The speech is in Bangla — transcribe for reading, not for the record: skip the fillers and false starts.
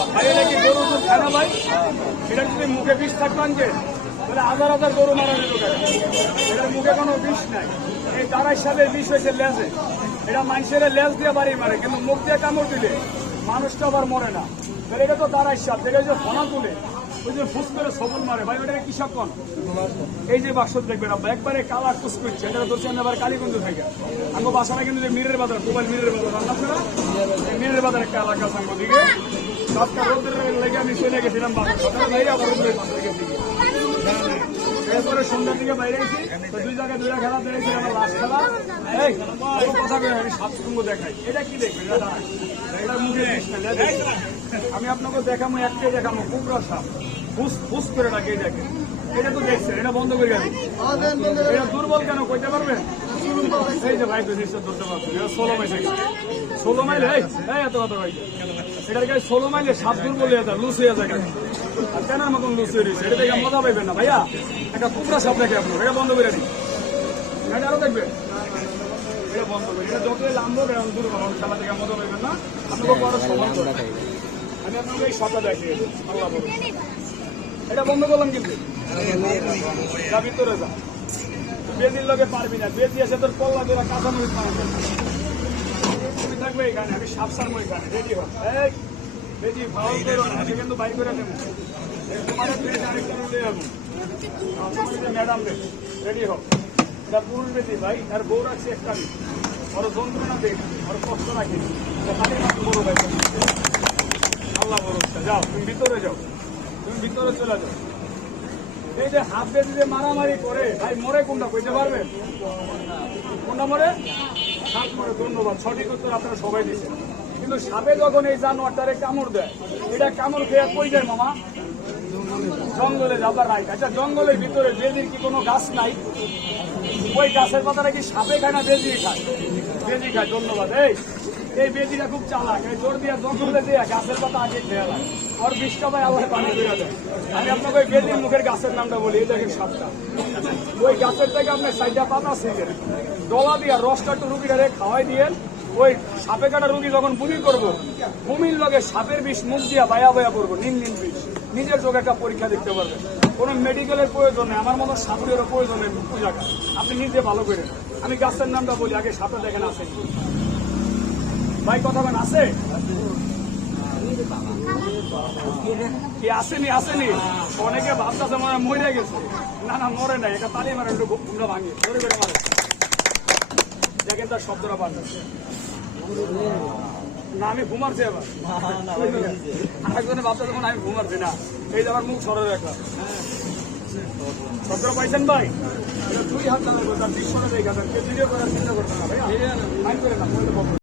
ধন্যবাদ ভাই। এটা কি গরু দুধ খায় না ভাই? এটা যদি মুখে বিষ থাকতো আনছে তাহলে হাজার হাজার গরু মারা যেত। এটার মুখে কোনো বিষ নাই। এই দাঁড়াই সাথে বিষ হয়েছে লেজে। এটা মানুষের লেজ দিয়ে বাড়ি মারে, কিন্তু মুখ দিয়ে কামড় দিলে মানুষটা আবার মরে না। তাহলে এটা তো দাঁড়াই সাপ, এটা যে ফোনা তুলে ওই যে ফুস করে সবল মারে ভাই, ওটা কৃষক কোন? এই যে বাক্স দেখবেন আপনার একবারে কালা কুচ করছে, এটা ধরছেন আবার কালীগঞ্জ থেকে। আমার বাসাটা কিন্তু যে মিরের বাজার, মোবাইল মিরের বাজার রান্না করা মিরের বাজার একটা এলাকা আছে আমার দিকে। সবটা রোদের লেগে আমি চলে গেছিলাম বাজার, সকালে বাইরে আবার রোদের বাজারে গেছি। এরপরে সন্ধ্যার দিকে বাইরে গেছি, দুই জায়গায় দুইটা খেলা দেখেছি, আমার লাস্ট খেলা। এই কথা বলে আমি সাতসঙ্গ দেখাই, এটা কি দেখবেন? এটা মুখে আমি আপনাকে দেখাবো, একটাই দেখাবো কুমড়া সাপ, ফুস ফুস করে ডাকে দেখেন। এটা তো দেখছেন, এটা বন্ধ করে গেছে। এটা দুর্বল কেন কইতে পারবেন? এই যে ভাই তো নিশ্চয় ধরতে পারবেন, এটা 16 মাইল থেকে 16 মাইল। এত কথা ভাই, এটার গায়ে 16 মাইলে সাপ দুর্বল হয়ে যায়, লুস হয়ে যায়। আর কেন মতন লুস হয়ে রয়েছে, এটা দেখে মজা পাইবেন না ভাইয়া। একটা কুমড়া সাপ দেখে আপনার, এটা বন্ধ করে দিন। এটা আরো দেখবেন, এটা বন্ধ করে, এটা যতই লাম্ব দুর্বল খেলা থেকে মজা পাইবেন না। আপনাকে বড় সমান করে আমি আপনাকে এই সাপটা দেখিয়ে দিই। আল্লাহ বলুন, এটা বন্ধ করলাম কিন্তু যা ভিতরে যা, বেদির লগে পারবি না। বেদি এসে তোর কল্লা দিয়ে কাঁচামরিচ বানাবে, তুমি থাকবে এখানে, আমি সাপ সারবো এখানে। রেডি হোক, এই বেদি ভালো করো না, সে কিন্তু বাই করে দেবো। তোমার বেদি আরেকটা রুলে যাবো, ম্যাডাম রে রেডি হোক। এটা পুরুষ বেদি ভাই, আর বউ রাখছে একটা দিন, ওর যন্ত্রণা দেখ, ওর কষ্ট রাখি বড় ভাই। আল্লাহ ভরসা, যাও তুমি ভিতরে যাও, তুমি ভিতরে চলে যাও। এই যে হাফ বেদি যে মারামারি করে ভাই, মরে কোনটা কইতে পারবেন? কোনটা মরে? সাপ মরে। ধন্যবাদ, সঠিক উত্তর আপনারা সবাই দিচ্ছেন। কিন্তু সাপে যখন এই জানোয়ারটারে কামড় দেয়, এটা কামড় খেয়ে কই যায় মামা? জঙ্গলে যাবার রাইট। আচ্ছা, জঙ্গলের ভিতরে বেদির কি কোনো গাছ নাই? ওই গাছের পাতাটা কি সাপে খায় না বেজি খায়? বেজি খায়। ধন্যবাদ। এই বেজিটা খুব চালাক, এই জোর দিয়ে জঙ্গলে দিয়ে গাছের পাতা আগে খেয়ে লাগে, ওর বিষটা ভাই আল্লাহ পানি করে দেয়। আমি আপনাকে ওই বেজির মুখের গাছের নামটা বলি, এই দেখেন সাপটা। ওই গাছের থেকে আপনার সাইডটা পাতা ছিঁড়ে ডলা দিয়ে রসটা একটু রুগীটারে খাওয়াই দিয়ে, ওই সাপে কাটা রুগী যখন বমি করবো, বমির লগে সাপের বিষ মুখ দিয়া বায়া বায়া করবো, নিম বিষ। নিজের চোখে একটা পরীক্ষা দেখতে পারবেন, কোনো মেডিকেলের প্রয়োজন নেই, আমার মতো সাপুরেরও প্রয়োজন নেই। পূজাটা আপনি নিজে ভালো করে। আমি গাছের নামটা বলি, আগে সাপটা দেখেন আছে ভাই, কথা বলেন আছে কি? আসেনি আসেনি, অনেকে ভাবতেছে মানে মরে গেছে। না না, মরে নাই, এটা তালি মারে, একটু ঘুমটা ভাঙে ধরে করে মারে। দেখেন তার শব্দটা বাড়ছে না, আমি ঘুমাচ্ছি এবার। আরেকজনে ভাবতে তখন আমি ঘুমাচ্ছি না, এই যে আমার মুখ সরে রাখা। শব্দটা পাইছেন ভাই? 2 হাত তাদের কথা 20 সরে দেখা, কেউ ভিডিও করার চিন্তা করতে না ভাই, করে না।